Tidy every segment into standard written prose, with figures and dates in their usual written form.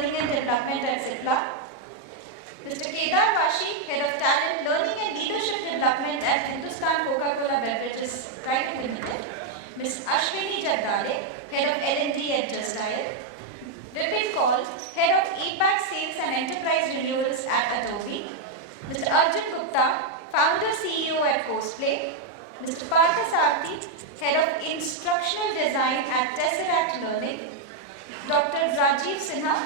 Learning and Development at Cipla. Mr. Kedar, Vashi, Head of Talent, Learning and Leadership Development at Hindustan Coca-Cola Beverages Private Limited. Ms. Ashwini Jagdale, Head of L&D at Jagdale. Vipin Kaul, Head of APAC Sales and Enterprise Renewals at Adobe. Mr. Arjun Gupta, Founder CEO at Courseplay. Mr. Partha, Sarathy, Head of Instructional Design at Tesseract Learning. Dr. Rajiv, Sinha,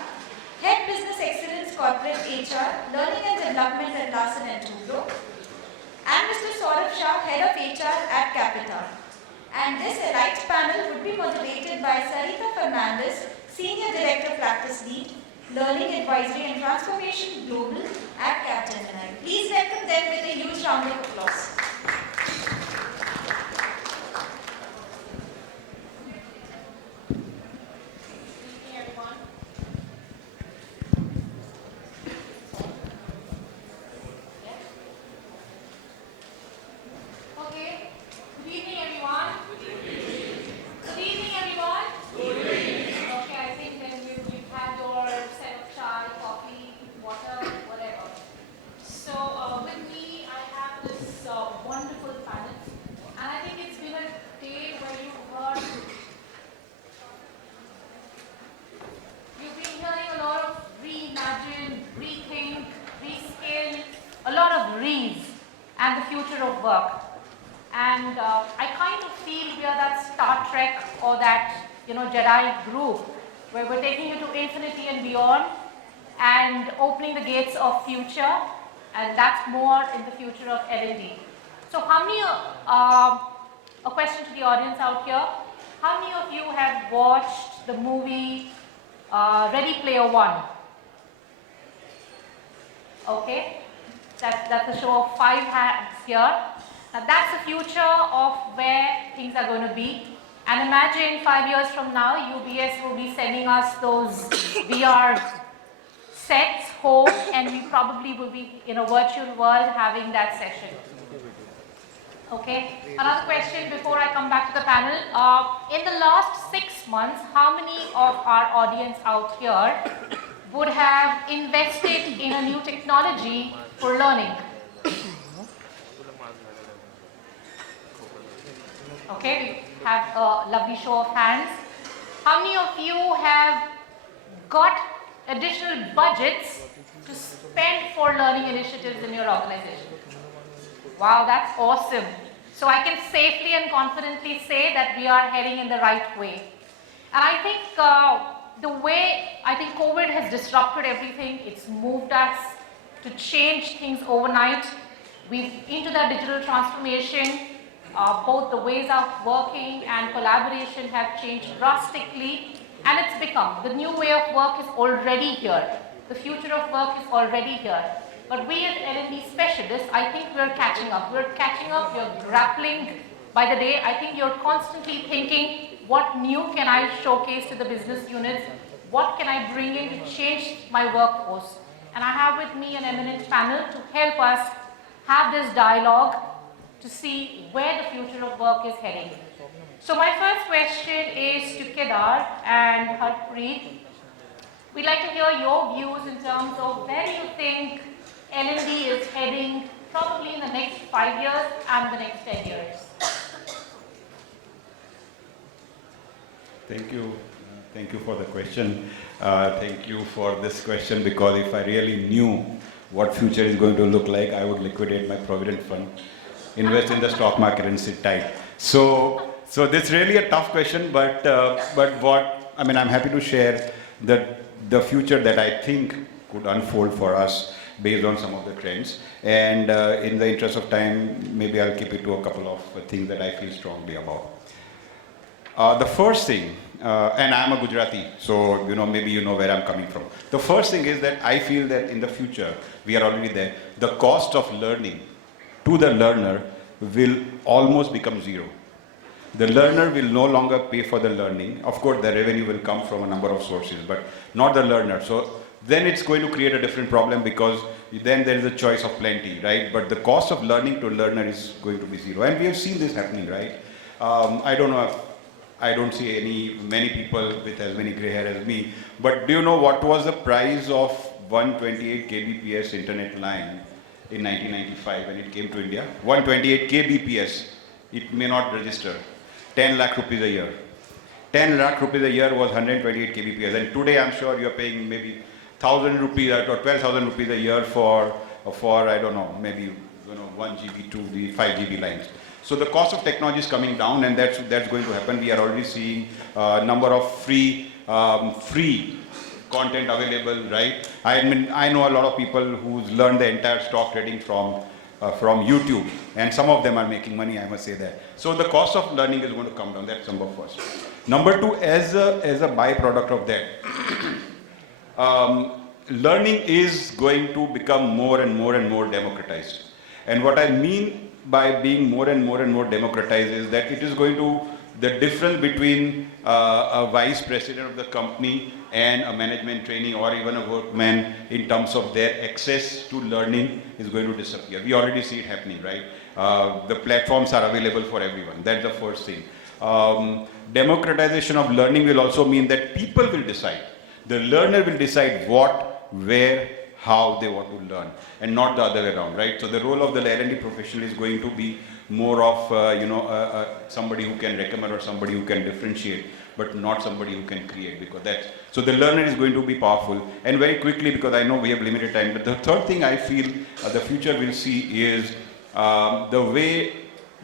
Head Business Excellence Corporate HR, Learning and Development at Larsen and Toubro. And Mr. Shah, Head of HR at Capita. And this elite panel would be moderated by Sarita Fernandes, Senior Director Practice Lead, Learning Advisory and Transformation Global at Capgemini. Please welcome them with a huge round of applause. And the future of work. And I kind of feel we are that Star Trek or that Jedi group where we're taking you to infinity and beyond and opening the gates of future, and that's more in the future of L&D. So how many, a question to the audience out here, how many of you have watched the movie Ready Player One? Okay. That's a show of 5 hands here. Now that's the future of where things are going to be. And imagine 5 years from now, UBS will be sending us those VR sets home, and we probably will be in a virtual world having that session. Okay. Another question before I come back to the panel. In the last 6 months, how many of our audience out here would have invested in a new technology for learning? Okay, we have a lovely show of hands. How many of you have got additional budgets to spend for learning initiatives in your organization? Wow, that's awesome. So I can safely and confidently say that we are heading in the right way. And I think COVID has disrupted everything. It's moved us to change things overnight. Into that digital transformation, both the ways of working and collaboration have changed drastically, and it's become, the new way of work is already here. The future of work is already here. But we as L&D specialists, I think we're catching up. We're catching up, we're grappling by the day. I think you're constantly thinking, what new can I showcase to the business units? What can I bring in to change my workforce? And I have with me an eminent panel to help us have this dialogue to see where the future of work is heading. So my first question is to Kedar and Harpreet. We'd like to hear your views in terms of where do you think L&D is heading probably in the next 5 years and the next 10 years? Thank you. Thank you for the question. Thank you for this question, because if I really knew what future is going to look like, I would liquidate my provident fund, invest in the stock market and sit tight. So this is really a tough question, but I'm happy to share the future that I think could unfold for us based on some of the trends. And in the interest of time, maybe I'll keep it to a couple of things that I feel strongly about. The first thing, and I'm a Gujarati, so maybe you know where I'm coming from. The first thing is that I feel that in the future, we are already there, the cost of learning to the learner will almost become zero. The learner will no longer pay for the learning. Of course, the revenue will come from a number of sources, but not the learner. So then it's going to create a different problem, because then there is a choice of plenty, right? But the cost of learning to learner is going to be zero. And we have seen this happening, right? I don't know, I don't see many people with as many gray hair as me. But do you know what was the price of 128 kbps internet line in 1995 when it came to India? 128 kbps. It may not register. 10 lakh rupees a year. 10 lakh rupees a year was 128 kbps. And today I'm sure you're paying maybe 1,000 rupees or 12,000 rupees a year for I don't know, maybe 1 GB, 2 GB, 5 GB lines. So the cost of technology is coming down, and that's going to happen. We are already seeing a number of free content available, right? I mean, I know a lot of people who's learned the entire stock trading from YouTube, and some of them are making money, I must say that. So the cost of learning is going to come down. That's number first. Number two, as a byproduct of that, learning is going to become more and more and more democratized. And what I mean by being more and more democratized is that it is going to, the difference between a vice president of the company and a management trainee or even a workman in terms of their access to learning is going to disappear. We already see it happening, right? The platforms are available for everyone. That's the first thing. Democratization of learning will also mean that people will decide. The learner will decide what, where, how they want to learn, and not the other way around, right? So the role of the L&D professional is going to be more of somebody who can recommend or somebody who can differentiate, but not somebody who can create, because that's, so the learner is going to be powerful. And very quickly, because I know we have limited time, but the third thing I feel the future will see is the way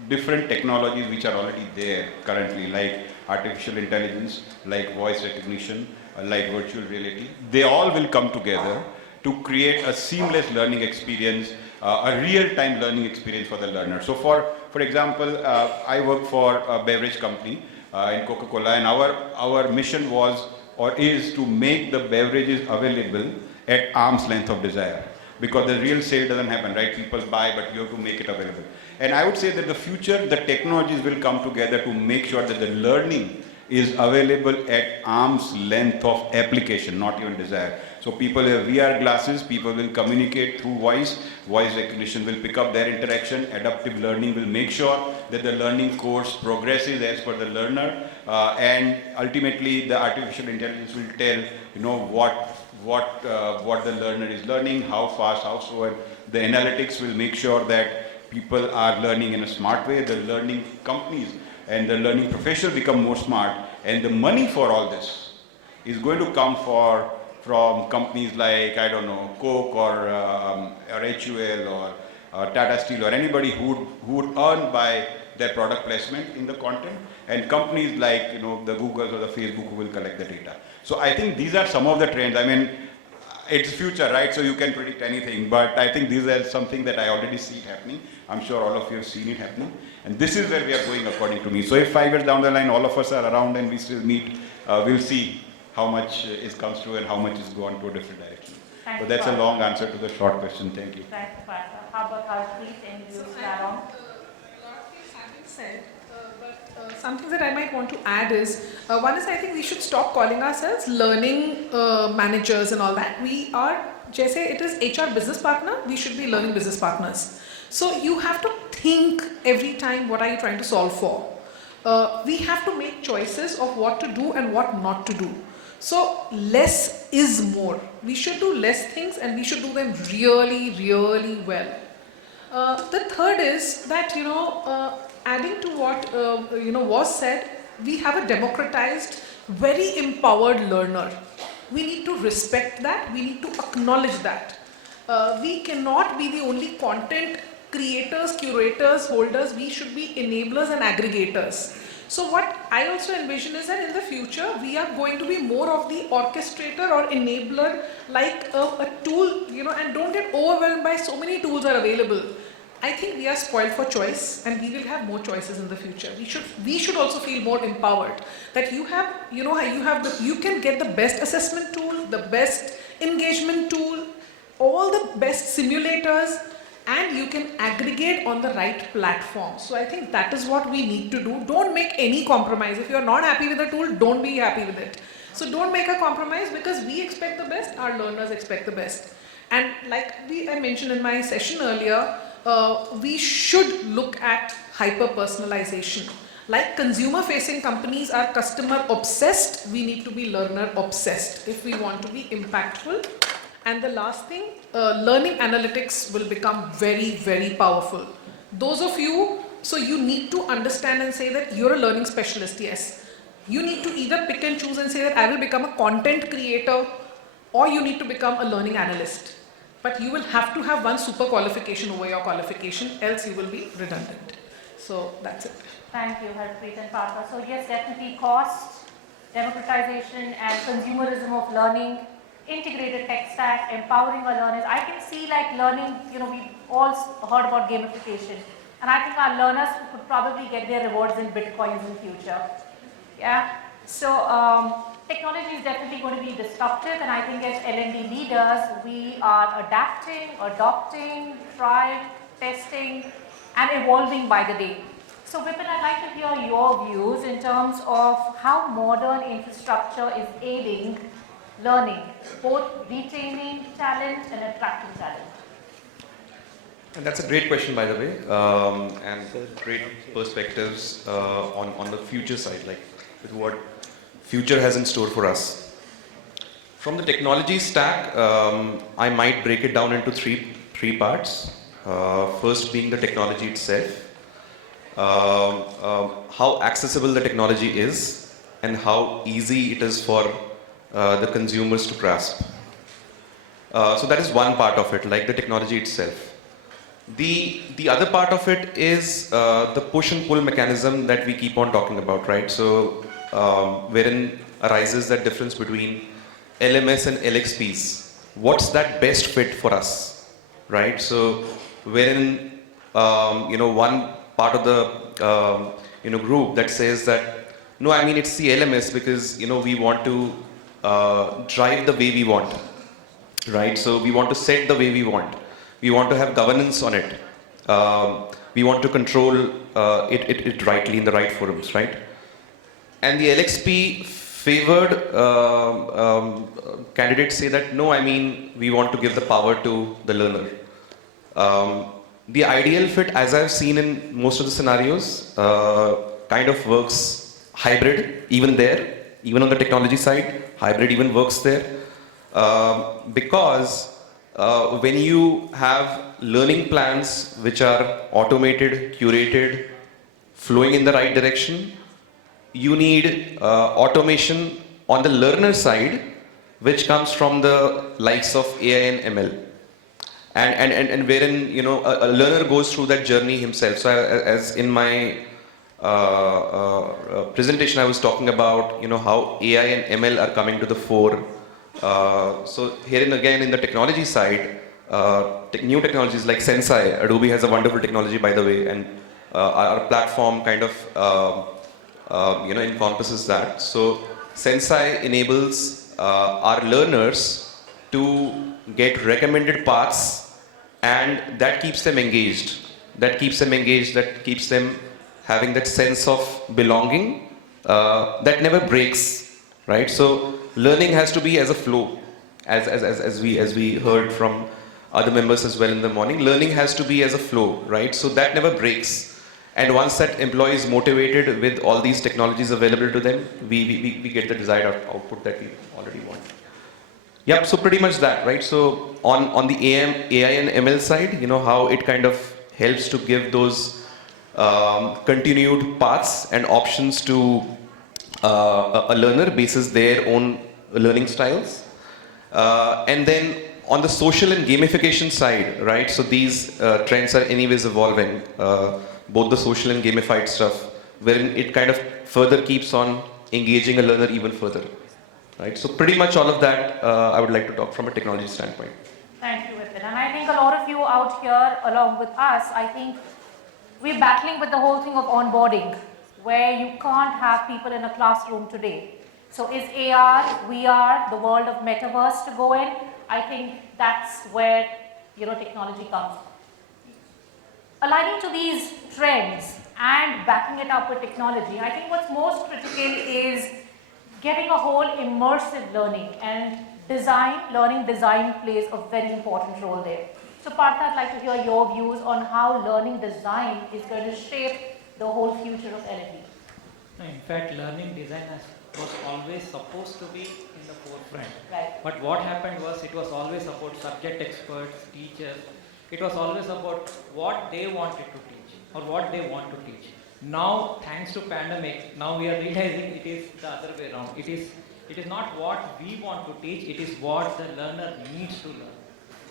different technologies which are already there currently, like artificial intelligence, like voice recognition, like virtual reality, they all will come together to create a seamless learning experience, a real-time learning experience for the learner. So for example, I work for a beverage company in Coca-Cola, and our mission was or is to make the beverages available at arm's length of desire. Because the real sale doesn't happen, right? People buy, but you have to make it available. And I would say that the future, the technologies will come together to make sure that the learning is available at arm's length of application, not even desire. So people have VR glasses, people will communicate through voice recognition will pick up their interaction, adaptive learning will make sure that the learning course progresses as per the learner, and ultimately the artificial intelligence will tell, what the learner is learning, how fast, how slow, and the analytics will make sure that people are learning in a smart way, the learning companies and the learning professionals become more smart, and the money for all this is going to come from companies like, I don't know, Coke or HUL or Tata Steel or anybody who would earn by their product placement in the content, and companies like the Googles or the Facebook who will collect the data. So I think these are some of the trends. I mean, it's future, right? So you can predict anything, but I think these are something that I already see happening. I'm sure all of you have seen it happening, and this is where we are going according to me. So if 5 years down the line all of us are around and we still meet, we'll see how much comes true and how much is gone to a different direction. So that's a long answer to the short question. Thank you. Thank you, Partha. How about Harpreet? Any views around? A lot of things have been said, but something that I might want to add is, one is I think we should stop calling ourselves learning managers and all that. We are, just say it is HR business partner, we should be learning business partners. So you have to think every time what are you trying to solve for. We have to make choices of what to do and what not to do. So less is more. We should do less things and we should do them really, really well. The third is that, adding to what was said, we have a democratized, very empowered learner. We need to respect that. We need to acknowledge that. We cannot be the only content creators, curators, holders. We should be enablers and aggregators. So what I also envision is that in the future, we are going to be more of the orchestrator or enabler, like a tool, and don't get overwhelmed by so many tools are available. I think we are spoiled for choice, and we will have more choices in the future. We should also feel more empowered that you can get the best assessment tool, the best engagement tool, all the best simulators, and you can aggregate on the right platform. So I think that is what we need to do. Don't make any compromise. If you are not happy with the tool, don't be happy with it. So don't make a compromise, because we expect the best, our learners expect the best. And like I mentioned in my session earlier, we should look at hyper-personalization. Like consumer facing companies are customer obsessed, we need to be learner obsessed if we want to be impactful. And the last thing, learning analytics will become very, very powerful. Those of you, so you need to understand and say that you're a learning specialist, yes. You need to either pick and choose and say that I will become a content creator, or you need to become a learning analyst. But you will have to have one super qualification over your qualification, else you will be redundant. So that's it. Thank you, Harpreet and Partha. So yes, definitely cost, democratization and consumerism of learning, integrated tech stack, empowering our learners. I can see like learning, we've all heard about gamification. And I think our learners could probably get their rewards in Bitcoins in future. Yeah. So technology is definitely going to be disruptive, and I think as L&D leaders, we are adapting, adopting, trying, testing, and evolving by the day. So Vipin, I'd like to hear your views in terms of how modern infrastructure is aiding learning, both retaining talent and attracting talent. And that's a great question, by the way, and great perspectives on the future side, like with what future has in store for us. From the technology stack, I might break it down into three parts. First being the technology itself, how accessible the technology is, and how easy it is for the consumers to grasp. So that is one part of it, like the technology itself. The other part of it is the push and pull mechanism that we keep on talking about, right? So wherein arises that difference between LMS and LXPs. What's that best fit for us, right? So wherein one part of the group that says that no, I mean it's the LMS because we want to drive the way we want, right? So we want to set the way we want. We want to have governance on it. We want to control it rightly in the right forums, right? And the LXP favored candidates say that no, I mean we want to give the power to the learner. The ideal fit, as I've seen in most of the scenarios, kind of works hybrid, even on the technology side, hybrid even works there. Because when you have learning plans which are automated, curated, flowing in the right direction, you need automation on the learner side, which comes from the likes of AI and ML. And wherein a learner goes through that journey himself. So as in my presentation I was talking about how AI and ML are coming to the fore. So here and again in the technology side, new technologies like Sensei, Adobe has a wonderful technology by the way, and our platform kind of encompasses that. So Sensei enables our learners to get recommended paths, and that keeps them engaged. That keeps them having that sense of belonging that never breaks, right? So learning has to be as a flow, as we heard from other members as well in the morning. Learning has to be as a flow, right? So that never breaks. And once that employee is motivated with all these technologies available to them, we get the desired output that we already want. Yep, so pretty much that, right? So on the AI and ML side, how it kind of helps to give those continued paths and options to a learner basis their own learning styles. And then on the social and gamification side, right? So these trends are anyways evolving, both the social and gamified stuff, wherein it kind of further keeps on engaging a learner even further. Right? So pretty much all of that I would like to talk from a technology standpoint. Thank you, Vipin. And I think a lot of you out here along with us, I think we're battling with the whole thing of onboarding, where you can't have people in a classroom today. So is AR, VR, the world of metaverse to go in? I think that's where technology comes. Aligning to these trends and backing it up with technology, I think what's most critical is getting a whole immersive learning, and learning design plays a very important role there. So Partha, I'd like to hear your views on how learning design is going to shape the whole future of L&D. No, in fact, learning design was always supposed to be in the forefront. Right. But what happened was it was always about subject experts, teachers. It was always about what they wanted to teach or what they want to teach. Now, thanks to pandemic, now we are realizing it is the other way around. It is not what we want to teach, it is what the learner needs to learn.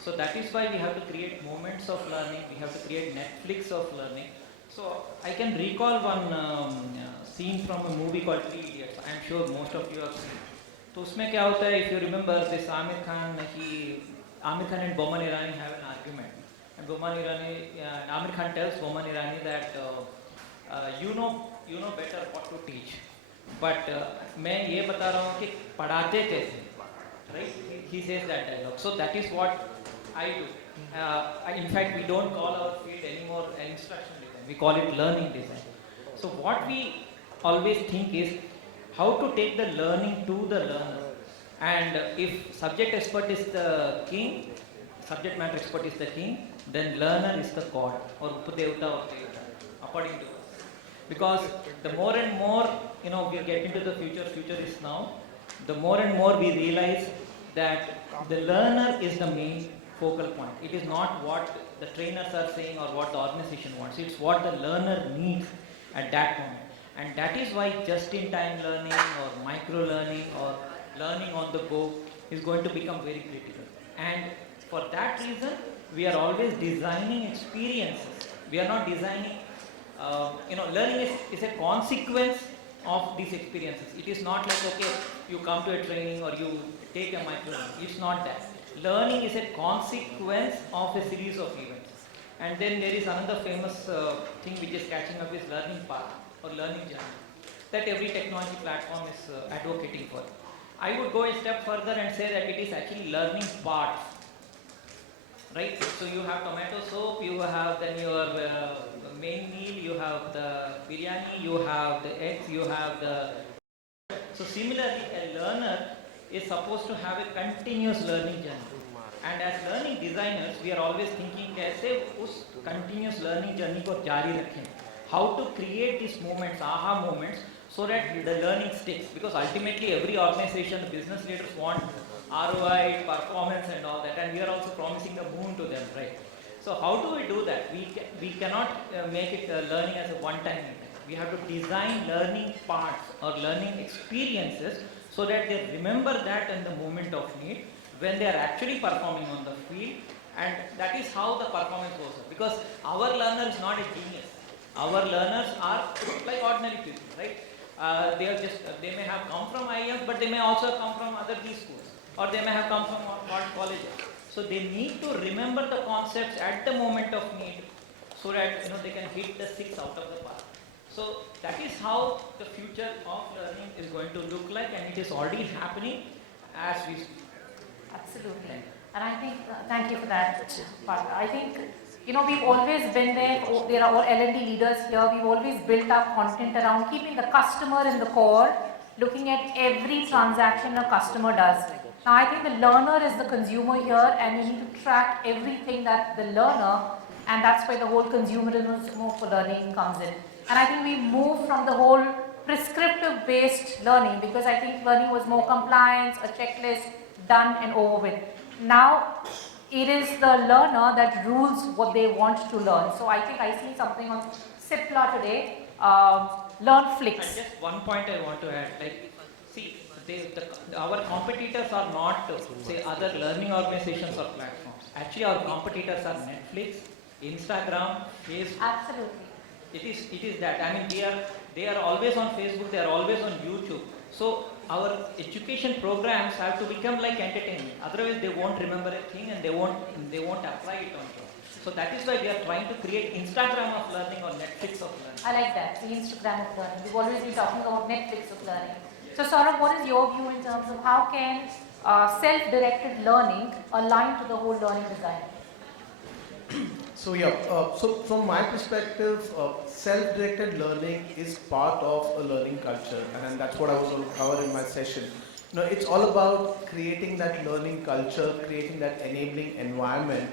So that is why we have to create moments of learning, we have to create Netflix of learning. So I can recall one scene from a movie called Three Idiots. I am sure most of you have seen. So उसमें क्या होता है, if you remember, this Amir Khan and Boman Irani have an argument. And Amir Khan tells Boman Irani that you know better what to teach. But मैं ये बता रहा हूँ कि पढ़ाते कैसे, right? He says that dialogue. So that is what I do. In fact, we don't call our field anymore instructional design. We call it learning design. So what we always think is how to take the learning to the learner. And if subject expert is the king, subject matter expert is the king, then learner is the god or Upadevata or Devata, according to us. Because the more and more, we get into the future is now, the more and more we realize that the learner is the main focal point. It is not what the trainers are saying or what the organization wants. It's what the learner needs at that moment. And that is why just-in-time learning or micro-learning or learning on the go is going to become very critical. And for that reason, we are always designing experiences. We are not designing, learning is a consequence of these experiences. It is not like, okay, you come to a training or you take a micro-learning. It's not that. Learning is a consequence of a series of events. And then there is another famous thing which is catching up is learning path or learning journey that every technology platform is advocating for. I would go a step further and say that it is actually learning parts. Right? So you have tomato soup, you have then your main meal, you have the biryani, you have the eggs, you have the... So similarly, a learner is supposed to have a continuous learning journey. And as learning designers, we are always thinking कैसे उस continuous learning journey को जारी रखें. How to create these moments, aha moments, so that the learning sticks. Because ultimately every organization, the business leaders want ROI, performance and all that. And we are also promising the moon to them, right? So how do we do that? We cannot make it learning as a one-time event. We have to design learning parts or learning experiences so that they remember that in the moment of need when they are actually performing on the field, and that is how the performance goes up. Because our learner is not a genius. Our learners are like ordinary people, right? They may have come from IIMs, but they may also come from other B schools, or they may have come from colleges. So they need to remember the concepts at the moment of need, so that they can hit the 6 out of the park. So that is how the future of learning is going to look like, and it is already happening as we speak. Absolutely. And I think, thank you for that, Partha. I think, we've always been there. There are all L&D leaders here. We've always built up content around keeping the customer in the core, looking at every transaction a customer does. Now, I think the learner is the consumer here, and you need to track everything that the learner, and that's where the whole consumerism for learning comes in. And I think we moved from the whole prescriptive-based learning, because I think learning was more compliance, a checklist, done and over with. Now, it is the learner that rules what they want to learn. So I think I see something on Cipla today, Learn Flix. And just one point I want to add, our competitors are not, say, other learning organizations or platforms. Actually, our competitors are Netflix, Instagram, Facebook. Absolutely. It is that. I mean, they are always on Facebook, they are always on YouTube. So our education programs have to become like entertainment. Otherwise, they won't remember a thing and they won't apply it on job. So that is why we are trying to create Instagram of learning or Netflix of learning. I like that, the Instagram of learning. We've always been talking about Netflix of learning. So Saurabh, what is your view in terms of how can self-directed learning align to the whole learning design? So so from my perspective, self-directed learning is part of a learning culture, and that's what I was going to cover in my session. It's all about creating that learning culture, creating that enabling environment,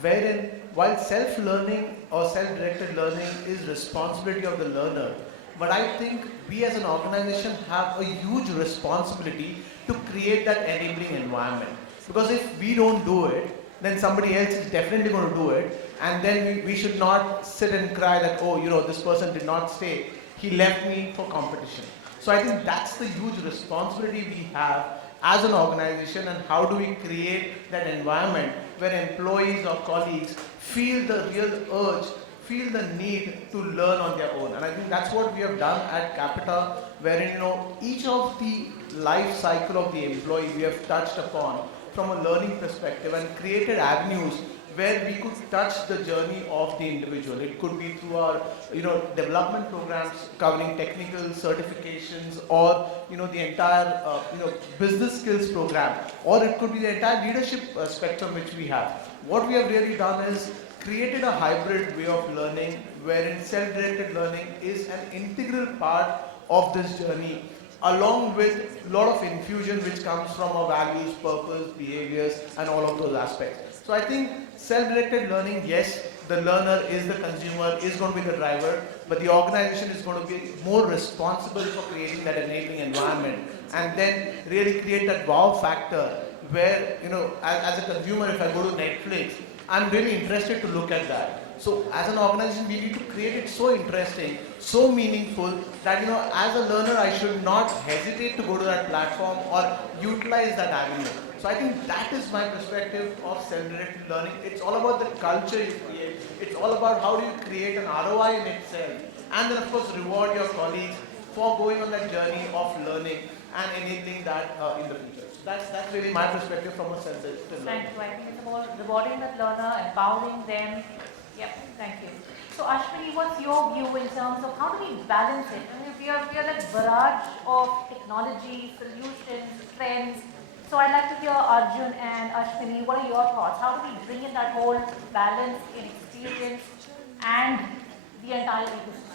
wherein while self-learning or self-directed learning is responsibility of the learner, but I think we as an organization have a huge responsibility to create that enabling environment. Because if we don't do it, then somebody else is definitely going to do it, and then we should not sit and cry that, oh, this person did not stay, he left me for competition. So I think that's the huge responsibility we have as an organization, and how do we create that environment where employees or colleagues feel the real urge, feel the need to learn on their own. And I think that's what we have done at Capita, wherein each of the life cycle of the employee we have touched upon from a learning perspective and created avenues where we could touch the journey of the individual. It could be through our development programs covering technical certifications, or the entire business skills program, or it could be the entire leadership spectrum which we have. What we have really done is created a hybrid way of learning wherein self-directed learning is an integral part of this journey, along with a lot of infusion which comes from our values, purpose, behaviors, and all of those aspects. So I think self-directed learning, yes, the learner is the consumer, is going to be the driver, but the organization is going to be more responsible for creating that enabling environment, and then really create that wow factor where, as a consumer, if I go to Netflix, I'm really interested to look at that. So as an organization, we need to create it so interesting, so meaningful that, as a learner, I should not hesitate to go to that platform or utilize that avenue. So I think that is my perspective of self-directed learning. It's all about the culture you create. It's all about how do you create an ROI in itself. And then of course reward your colleagues for going on that journey of learning and enabling that in the future. So that's really my perspective from a self-directed learning. Thank you. I think it's about rewarding that learner, empowering them. Yep, thank you. So Ashwini, what's your view in terms of how do we balance it? I mean, we are that barrage of technology, solutions, trends. So I'd like to hear Arjun and Ashwini, what are your thoughts? How do we bring in that whole balance in experience and the entire ecosystem?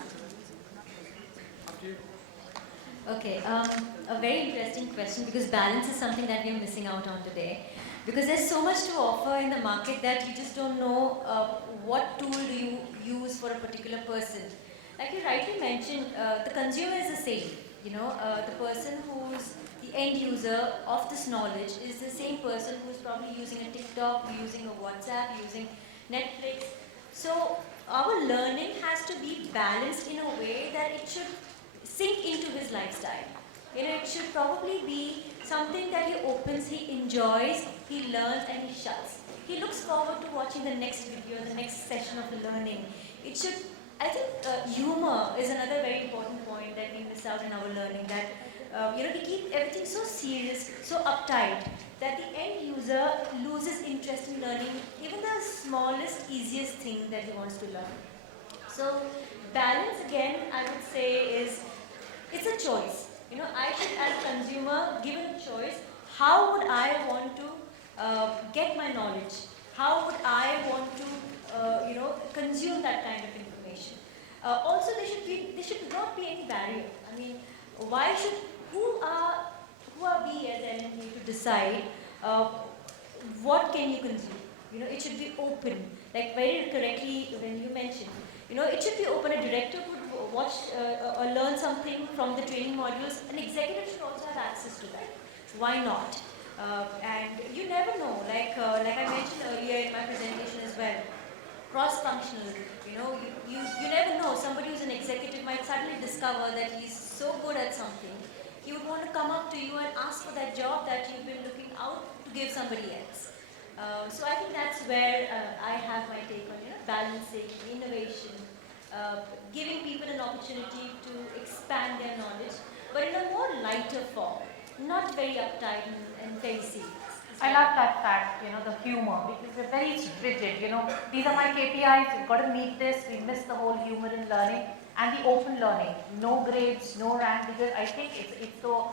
Okay, a very interesting question, because balance is something that we are missing out on today. Because there's so much to offer in the market that you just don't know what tool do you use for a particular person. Like you rightly mentioned, the consumer is the same. The person who's the end user of this knowledge is the same person who's probably using a TikTok, using a WhatsApp, using Netflix. So our learning has to be balanced in a way that it should sink into his lifestyle. It should probably be something that he opens, he enjoys, he learns, and he shuts. He looks forward to watching the next video, the next session of the learning. I think humor is another very important point that we miss out in our learning, that we keep everything so serious, so uptight, that the end user loses interest in learning even the smallest, easiest thing that he wants to learn. So balance, again, I would say it's a choice. I should, as a consumer, given a choice, how would I want to get my knowledge? How would I want to, consume that kind of information? Also, there should not be any barrier. I mean, who are we as L&D to decide what can you consume? It should be open. Like very correctly when you mentioned, it should be open. A director could watch or learn something from the training modules. An executive should also have access to that. Why not? And you never know, like I mentioned earlier in my presentation as well, cross-functional, you never know, somebody who's an executive might suddenly discover that he's so good at something, he would want to come up to you and ask for that job that you've been looking out to give somebody else. So I think that's where I have my take on, balancing, innovation, giving people an opportunity to expand their knowledge, but in a more lighter form, not very uptight and very serious. I love that fact, the humor, because we're very rigid, these are my KPIs, we've got to meet this, we miss the whole humor in learning, and the open learning, no grades, no rank, because I think it's the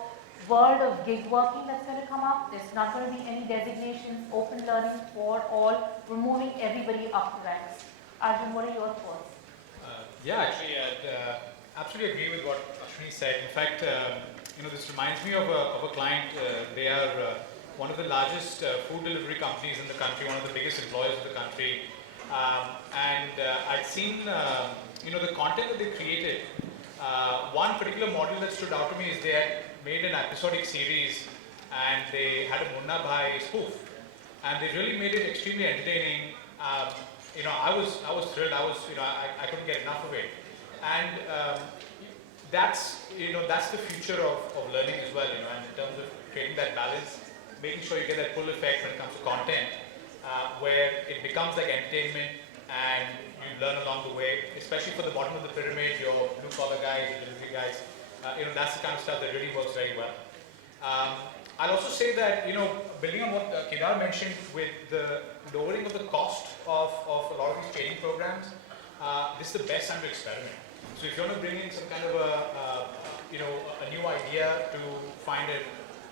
world of gig working that's going to come up. There's not going to be any designations, open learning for all, we're moving everybody up the ranks. Arjun, what are your thoughts? Actually, I absolutely agree with what Ashwini said. In fact, this reminds me of a client. They are one of the largest food delivery companies in the country, one of the biggest employers of the country. And I'd seen, the content that they created One particular model that stood out to me is they had made an episodic series and they had a Munna Bhai spoof, and they really made it extremely entertaining. I was thrilled. I couldn't get enough of it, and that's the future of learning as well. And in terms of creating that balance, making sure you get that pull effect when it comes to content, where it becomes like entertainment and you learn along the way, especially for the bottom of the pyramid, your blue collar guys, your delivery guys. That's the kind of stuff that really works very well. I'll also say that, building on what Kedar mentioned with the lowering of the cost of a lot of these training programs, this is the best time to experiment. So if you want to bring in some kind of a new idea to find a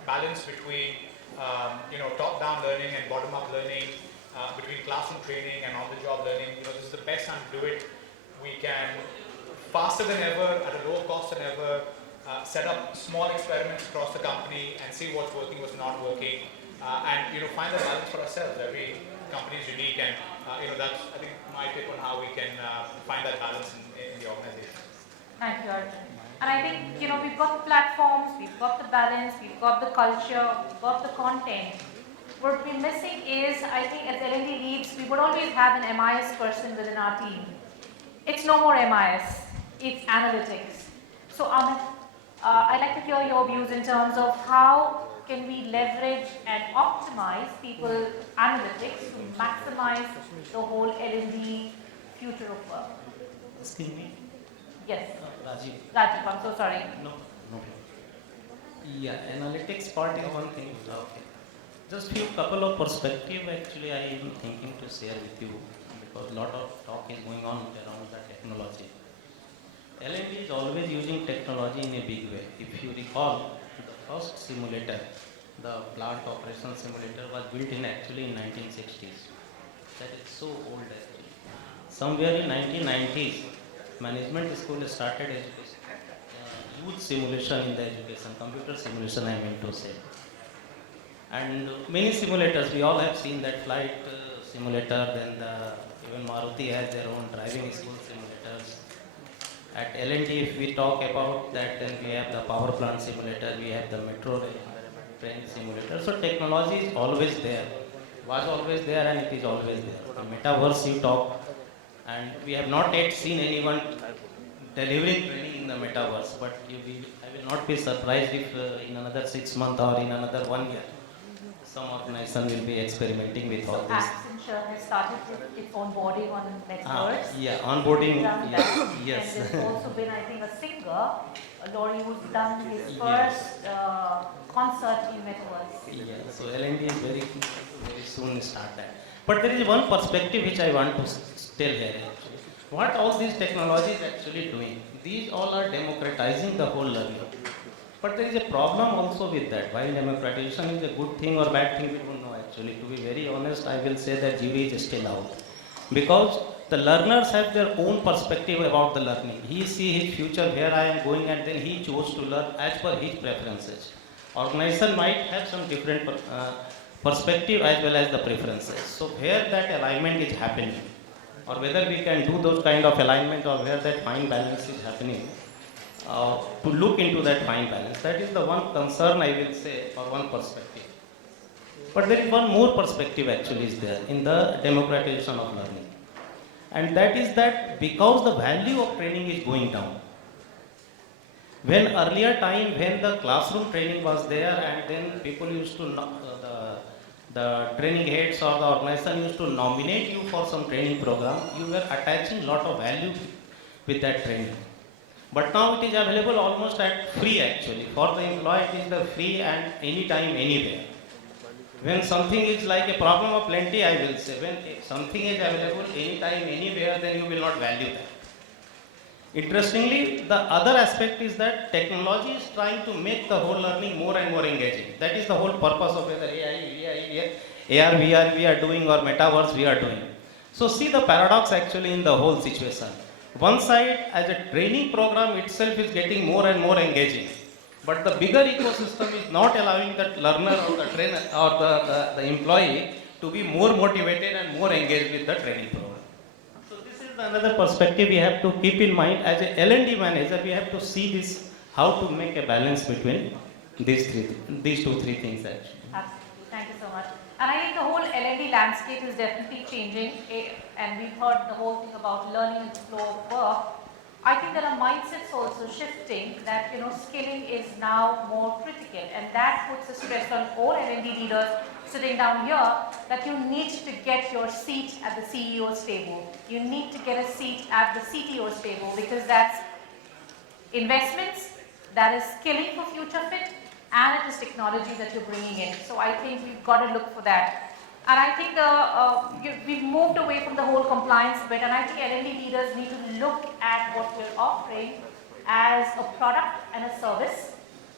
balance between, top-down learning and bottom-up learning, between classroom training and on-the-job learning, this is the best time to do it. We can, faster than ever, at a lower cost than ever, set up small experiments across the company and see what's working, what's not working, and find that balance for ourselves. Every company is unique, and that's, I think, my take on how we can find that balance in the organization. Thank you, Arjun. And I think, we've got the platforms, we've got the balance, we've got the culture, we've got the content. What we're missing is, I think, as L&D leads, we would always have an MIS person within our team. It's no more MIS, it's analytics. So, Amit, I'd like to hear your views in terms of how can we leverage and optimize people analytics to maximize the whole L&D future of work. Excuse me? Yes. Rajiv. Rajiv, I'm so sorry. No. Yeah, analytics part is one thing. Okay. Just few couple of perspective actually I am thinking to share with you, because a lot of talk is going on around the technology. L&D is always using technology in a big way. If you recall, the first simulator, the plant operation simulator, was built in 1960s. That is so old actually. Somewhere in 1990s, management school started huge simulation in the education, computer simulation I mean to say. And many simulators, we all have seen that flight simulator, then even Maruti has their own driving school simulators. At L&D, if we talk about that, then we have the power plant simulator, we have the metro train simulator. So technology is always there, was always there, and it is always there. The metaverse you talk, and we have not yet seen anyone delivering training in the metaverse, but I will not be surprised if in another 6 months or in another 1 year, some organization will be experimenting with all this. Accenture has started with its onboarding on metaverse. Yeah, onboarding, And yes. there's also been, I think, a singer, Laurie, who's done his first concert in metaverse. Yeah, so L&D is very soon start that. But there is one perspective which I want to tell here. What all these technologies actually doing? These all are democratizing the whole learning. But there is a problem also with that. While democratization is a good thing or bad thing, we don't know actually. To be very honest, I will say that jury is still out. Because the learners have their own perspective about the learning. He sees his future, where I am going, and then he chose to learn as per his preferences. Organization might have some different perspective as well as the preferences. So where that alignment is happening, or whether we can do those kind of alignment, or where that fine balance is happening, to look into that fine balance. That is the one concern I will say, or one perspective. But there is one more perspective actually is there in the democratization of learning. And that is that because the value of training is going down. When earlier time, when the classroom training was there, and then people used to, the training heads or the organization used to nominate you for some training program, you were attaching lot of value with that training. But now it is available almost at free actually. For the employee it is the free and anytime, anywhere. When something is like a problem of plenty, I will say, when something is available anytime, anywhere, then you will not value that. Interestingly, the other aspect is that technology is trying to make the whole learning more and more engaging. That is the whole purpose of whether AR, VR we are doing, or metaverse we are doing. So see the paradox actually in the whole situation. One side, as a training program itself is getting more and more engaging. But the bigger ecosystem is not allowing that learner or the trainer or the employee to be more motivated and more engaged with the training program. So this is the another perspective we have to keep in mind. As a L&D manager, we have to see this, how to make a balance between these two, three things actually. Absolutely. Thank you so much. And I think the whole L&D landscape is definitely changing, and we've heard the whole thing about learning and flow of work. I think there are mindsets also shifting that, skilling is now more critical, and that puts a stress on all L&D leaders sitting down here that you need to get your seat at the CEO's table. You need to get a seat at the CTO's table, because that's investments, that is skilling for future fit, and it is technology that you're bringing in. So I think we've got to look for that. And I think we've moved away from the whole compliance bit, and I think L&D leaders need to look at what we're offering as a product and a service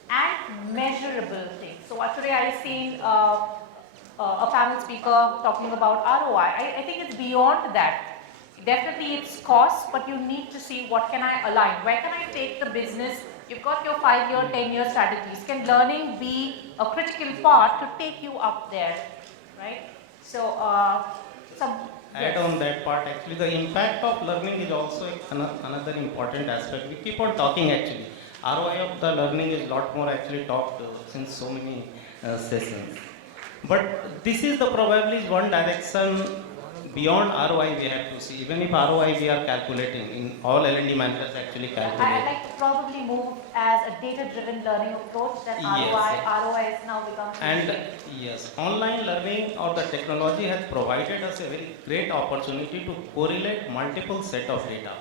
and measurable things. So today I've seen a panel speaker talking about ROI. I think it's beyond that. Definitely it's cost, but you need to see what can I align, where can I take the business. You've got your 5-year, 10-year strategies. Can learning be a critical part to take you up there, right? So, Add on that part, actually, the impact of learning is also another important aspect. We keep on talking actually. ROI of the learning is a lot more actually talked since so many sessions. But this is the probably one direction beyond ROI we have to see. Even if ROI we are calculating, in all L&D managers actually calculate. I'd like to probably move as a data-driven learning approach that ROI is now becoming. And yes, online learning or the technology has provided us a very great opportunity to correlate multiple set of data.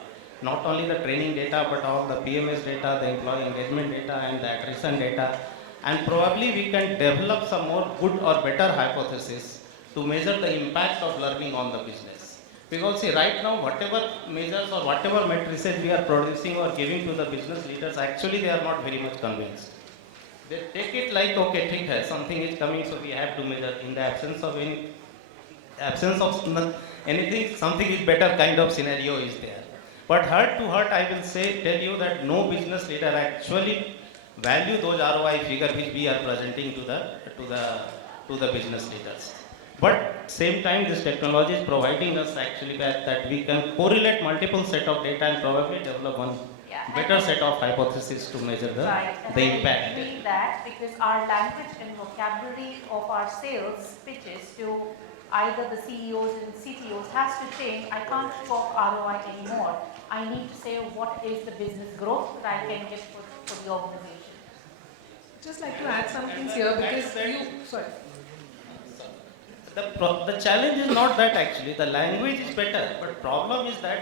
Not only the training data, but all the PMS data, the employee engagement data, and the attrition data. And probably we can develop some more good or better hypothesis to measure the impact of learning on the business. Because see, right now, whatever measures or whatever matrices we are producing or giving to the business leaders, actually they are not very much convinced. They take it like, okay, ठीक है, something is coming, so we have to measure. In the absence of anything, something is better kind of scenario is there. But heart to heart, I will tell you that no business leader actually value those ROI figures which we are presenting to the business leaders. But same time, this technology is providing us actually that we can correlate multiple set of data and probably develop one better set of hypotheses to measure the impact. I agree that, because our language and vocabulary of our sales pitches to either the CEOs and CTOs has to change. I can't talk ROI anymore. I need to say what is the business growth that I can get for the organization. Just like to add some things here, because The challenge is not that actually, the language is better, but problem is that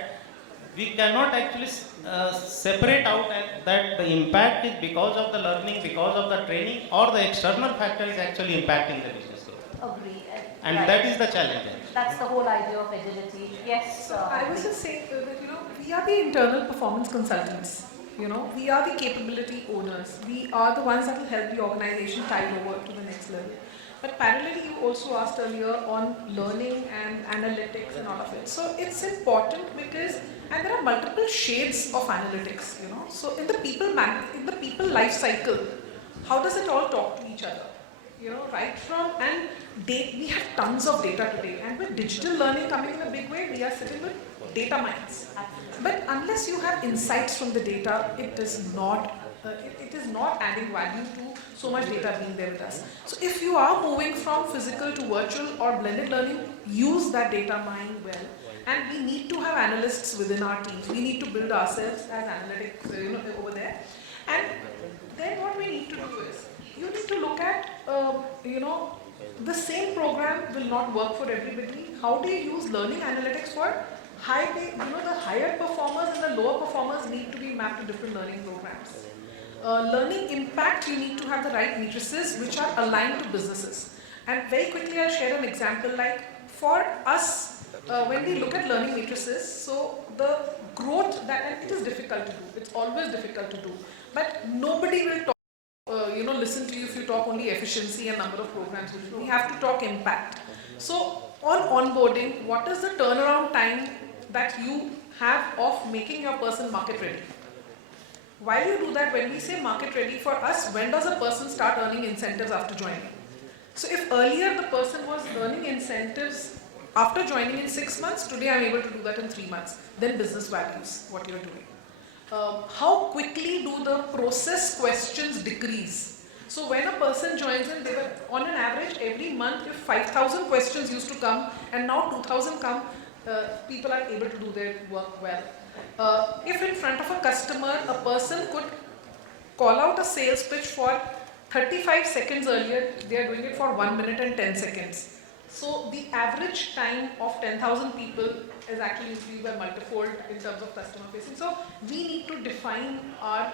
we cannot actually separate out that the impact is because of the learning, because of the training, or the external factor is actually impacting the business growth. Agreed. And that is the challenge. That's the whole idea of agility. Yes. So I was just saying that, we are the internal performance consultants. We are the capability owners. We are the ones that will help the organization tide over to the next level. But parallelly, you also asked earlier on learning and analytics and all of it. So it's important because, and there are multiple shades of analytics, So in the people life cycle, how does it all talk to each other? Right from, and we have tons of data today. And with digital learning coming in a big way, we are sitting with data mines. But unless you have insights from the data, it is not adding value to so much data being there with us. So if you are moving from physical to virtual or blended learning, use that data mine well. And we need to have analysts within our teams. We need to build ourselves as analytics over there. And then what we need to do is, you need to look at, the same program will not work for everybody. How do you use learning analytics for the higher performers and the lower performers need to be mapped to different learning programs. Learning impact, you need to have the right matrices which are aligned to businesses. And very quickly I'll share an example, like for us, when we look at learning matrices, so the growth and it is difficult to do, it's always difficult to do, but nobody will talk, listen to you if you talk only efficiency and number of programs. We have to talk impact. So on onboarding, what is the turnaround time that you have of making your person market ready? While you do that, when we say market ready for us, when does a person start earning incentives after joining? So if earlier the person was earning incentives after joining in 6 months, today I'm able to do that in 3 months. Then business values what you're doing. How quickly do the process questions decrease? So when a person joins in, they were on an average every month, if 5,000 questions used to come and now 2,000 come, people are able to do their work well. If in front of a customer, a person could call out a sales pitch for 35 seconds earlier, they are doing it for 1 minute and 10 seconds. So the average time of 10,000 people is actually increased by multifold in terms of customer facing. So we need to define our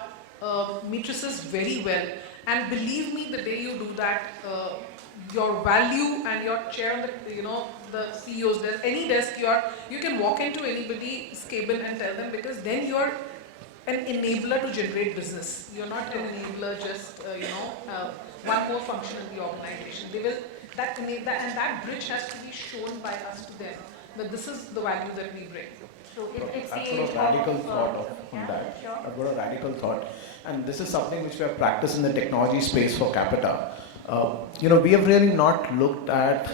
matrices very well. And believe me, the day you do that, your value and your chair on the CEO's desk, any desk, you can walk into anybody's cabin and tell them, because then you're an enabler to generate business. You're not an enabler just, one more function in the organization. They will, that bridge has to be shown by us to them. But this is the value that we bring. So it's I've the got a radical thought on yeah, that. sure. I've got a radical thought. And this is something which we have practiced in the technology space for Capita. We have really not looked at,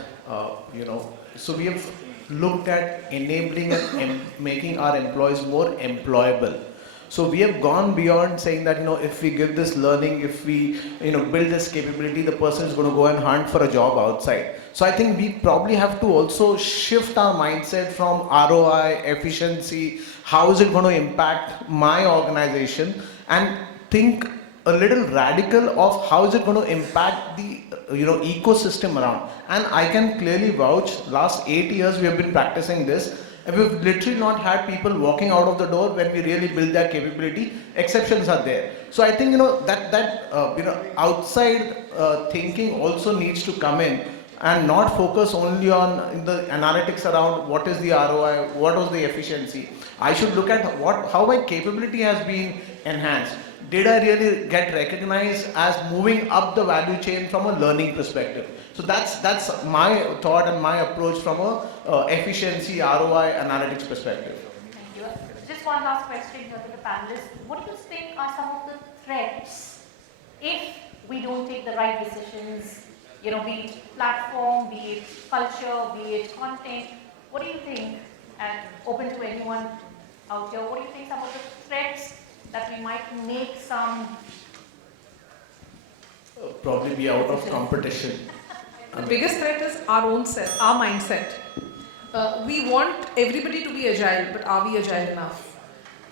so we have looked at enabling and making our employees more employable. So we have gone beyond saying that, if we give this learning, if we, build this capability, the person is going to go and hunt for a job outside. So I think we probably have to also shift our mindset from ROI, efficiency, how is it going to impact my organization, and think a little radical of how is it going to impact the ecosystem around. And I can clearly vouch, last 8 years we have been practicing this. And we've literally not had people walking out of the door when we really build that capability. Exceptions are there. So I think outside thinking also needs to come in, and not focus only on the analytics around what is the ROI, what was the efficiency. I should look at how my capability has been enhanced. Did I really get recognized as moving up the value chain from a learning perspective? So that's my thought and my approach from a efficiency, ROI, analytics perspective. Thank you. Just one last question here to the panelists. What do you think are some of the threats if we don't take the right decisions? Be it platform, be it culture, be it content. What do you think? And open to anyone out here. What do you think some of the threats that we might make some? Probably be out of competition. The biggest threat is our own self, our mindset. We want everybody to be agile, but are we agile enough?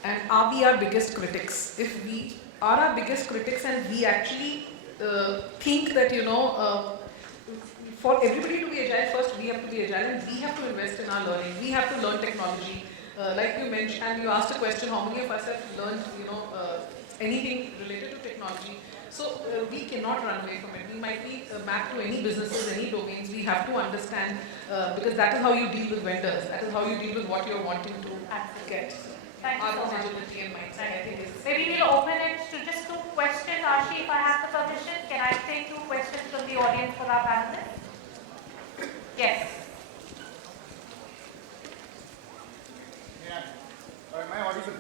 And are we our biggest critics? If we are our biggest critics and we actually think that, for everybody to be agile, first we have to be agile, and we have to invest in our learning. We have to learn technology. Like you mentioned, and you asked a question, how many of us have learned, anything related to technology? So we cannot run away from it. We might be mapped to any businesses, any domains. We have to understand, because that is how you deal with vendors. That is how you deal with what you're wanting to get. Thank you so much. Agility and mindset, I think, is. Maybe we'll open it to just 2 questions. Archie, if I have the permission, can I take 2 questions from the audience for our panelists? Yes. Am I audible?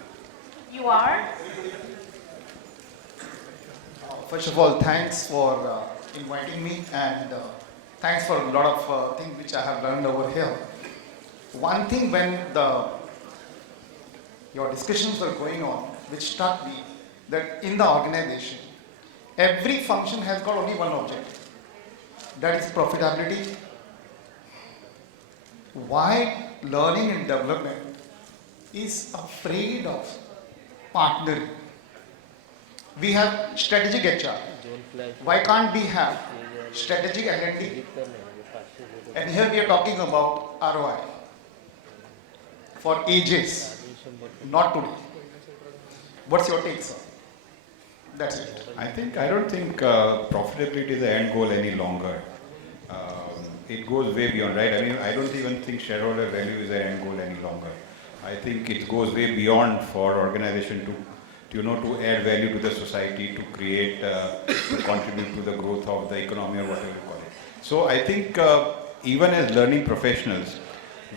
You are. First of all, thanks for inviting me, and thanks for a lot of things which I have learned over here. One thing when your discussions were going on, which struck me, that in the organization, every function has got only one objective, that is profitability. Why learning and development is afraid of partnering? We have strategic HR. Why can't we have strategic L&D? And here we are talking about ROI for ages, not today. What's your take, sir? That's it. I don't think profitability is the end goal any longer. It goes way beyond, right? I don't even think shareholder value is the end goal any longer. I think it goes way beyond for organization to add value to the society, to create, to contribute to the growth of the economy or whatever you call it. So I think even as learning professionals,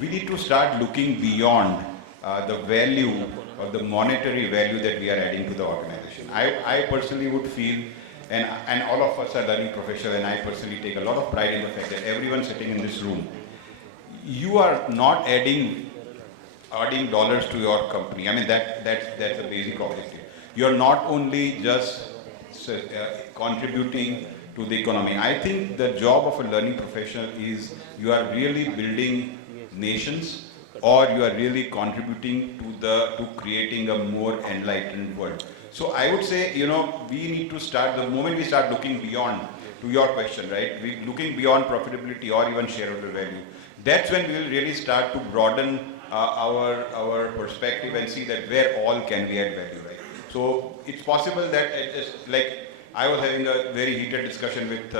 we need to start looking beyond the value or the monetary value that we are adding to the organization. I personally would feel, and all of us are learning professionals, and I personally take a lot of pride in the fact that everyone sitting in this room, you are not adding dollars to your company. I mean, that's a basic objective. You're not only just contributing to the economy. I think the job of a learning professional is you are really building nations, or you are really contributing to creating a more enlightened world. So I would say, you know, we need to start, the moment we start looking beyond, to your question, right, we looking beyond profitability or even shareholder value, that's when we will really start to broaden our perspective and see that where all can we add value, right? So it's possible that like I was having a very heated discussion with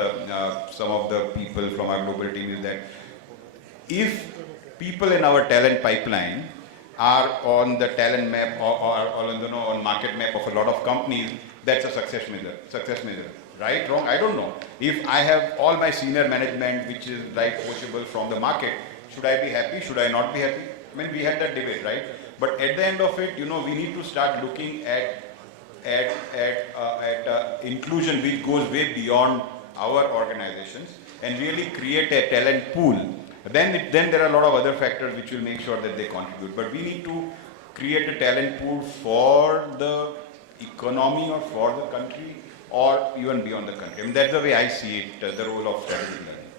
some of the people from our global team, is that if people in our talent pipeline are on the talent map or you know, on market map of a lot of companies, that's a success measure. Right, wrong, I don't know. If I have all my senior management which is like coachable from the market, should I be happy? Should I not be happy? I mean, we had that debate, right? But at the end of it, you know, we need to start looking at inclusion which goes way beyond our organizations and really create a talent pool. Then there are a lot of other factors which will make sure that they contribute. But we need to create a talent pool for the economy or for the country or even beyond the country. I mean, that's the way I see it, the role of strategic learning.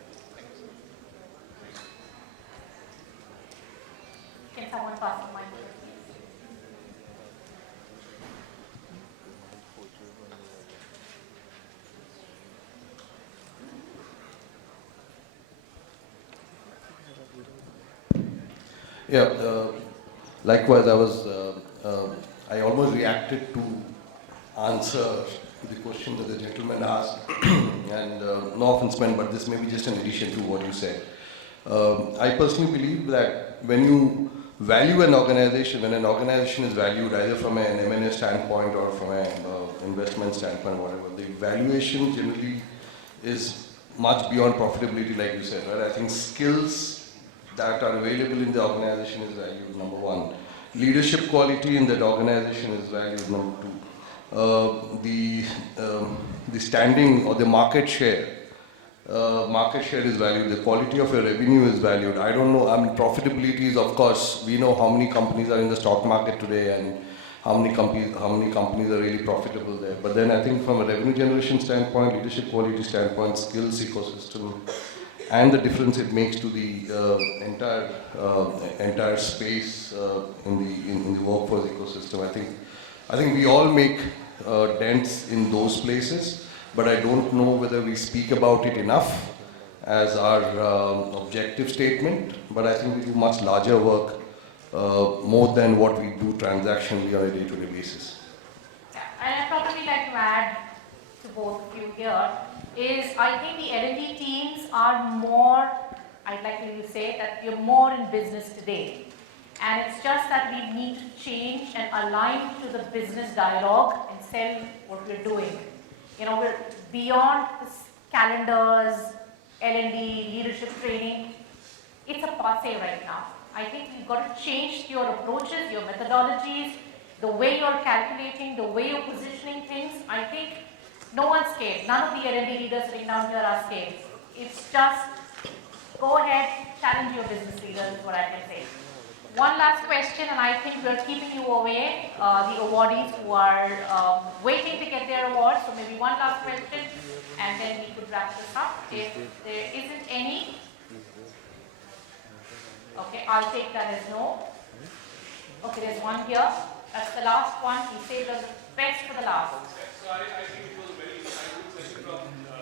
Can someone pass the mic? Yeah, likewise, I almost reacted to answer the question that the gentleman asked, and no offense meant, but this may be just an addition to what you said. I personally believe that when you value an organization, when an organization is valued either from an M&A standpoint or from an investment standpoint, whatever, the valuation generally is much beyond profitability, like you said, right? I think skills that are available in the organization is valued, number one. Leadership quality in that organization is valued, number two. The standing or the market share is valued, the quality of your revenue is valued. I don't know, I mean, profitability is, of course, we know how many companies are in the stock market today and how many companies are really profitable there. But then I think from a revenue generation standpoint, leadership quality standpoint, skills ecosystem, and the difference it makes to the entire space in the workforce ecosystem. I think we all make dents in those places, but I don't know whether we speak about it enough as our objective statement. But I think we do much larger work, more than what we do transactionally on a day-to-day basis. Yeah, and I'd probably like to add to both of you here is I think the L&D teams are more, I'd like to say that you're more in business today. And it's just that we need to change and align to the business dialogue and sell what we're doing. You know, we're beyond this calendars, L&D, leadership training. It's a passe right now. I think you've got to change your approaches, your methodologies, the way you're calculating, the way you're positioning things. I think no one's scared. None of the L&D leaders sitting down here are scared. It's just go ahead, challenge your business leaders is what I can say. One last question, and I think we're keeping you away, the awardees who are waiting to get their awards. So maybe one last question, and then we could wrap this up. If there isn't any, okay, I'll take that as no. Okay, there's one here. That's the last one. He saved the best for the last. So I think it was very insightful from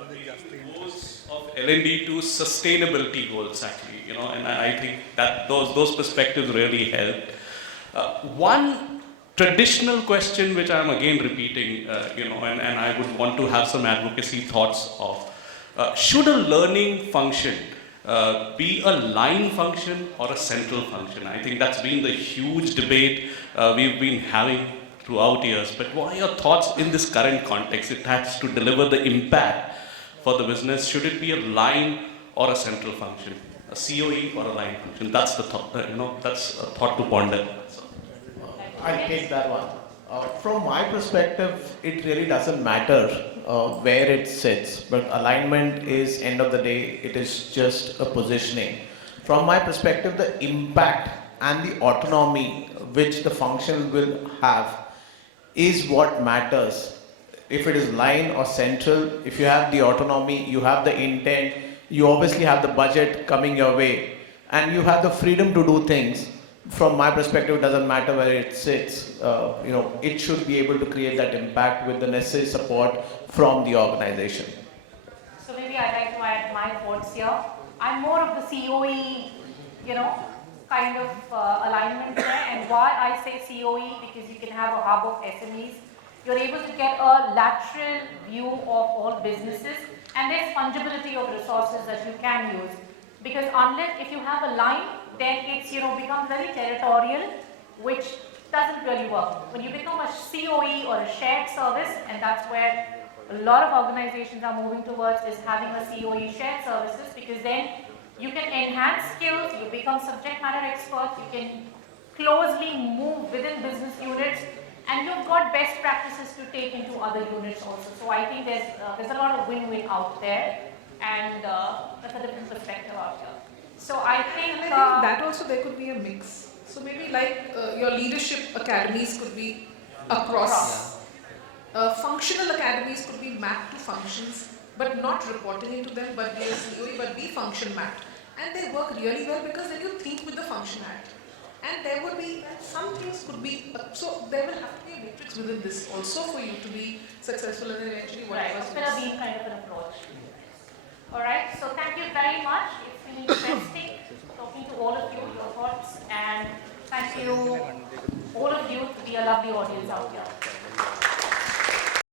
the goals of L&D to sustainability goals, actually, you know, and I think that those perspectives really helped. One traditional question which I'm again repeating, you know, and I would want to have some advocacy thoughts of, should a learning function be a line function or a central function? I think that's been the huge debate we've been having throughout years, but what are your thoughts in this current context? It has to deliver the impact for the business. Should it be a line or a central function? A COE or a line function? That's the thought, you know, that's a thought to ponder. So. I'll take that one. From my perspective, it really doesn't matter where it sits, but alignment is, end of the day, it is just a positioning. From my perspective, the impact and the autonomy which the function will have is what matters. If it is line or central, if you have the autonomy, you have the intent, you obviously have the budget coming your way, and you have the freedom to do things. From my perspective, it doesn't matter where it sits. It should be able to create that impact with the necessary support from the organization. So maybe I'd like to add my thoughts here. I'm more of the COE, kind of alignment there. And why I say COE, because you can have a hub of SMEs. You're able to get a lateral view of all businesses, and there's fungibility of resources that you can use. Because if you have a line, then it's becomes very territorial, which doesn't really work. When you become a COE or a shared service, and that's where a lot of organizations are moving towards, is having a COE shared services, because then you can enhance skills, you become subject matter experts, you can closely move within business units, and you've got best practices to take into other units also. So I think there's a lot of win-win out there, and that's a different perspective out here. So I think that also there could be a mix. So maybe like your leadership academies could be across. Functional academies could be mapped to functions, but not reporting into them, but be a COE, but be function mapped. And they work really well because then you think with the functionality. And there would be, some things could be, so there will have to be a matrix within this also for you to be successful and eventually whatever. Right, it's going to be kind of an approach. Alright, so thank you very much. It's been interesting talking to all of you, your thoughts, and thank you all of you to be a lovely audience out here.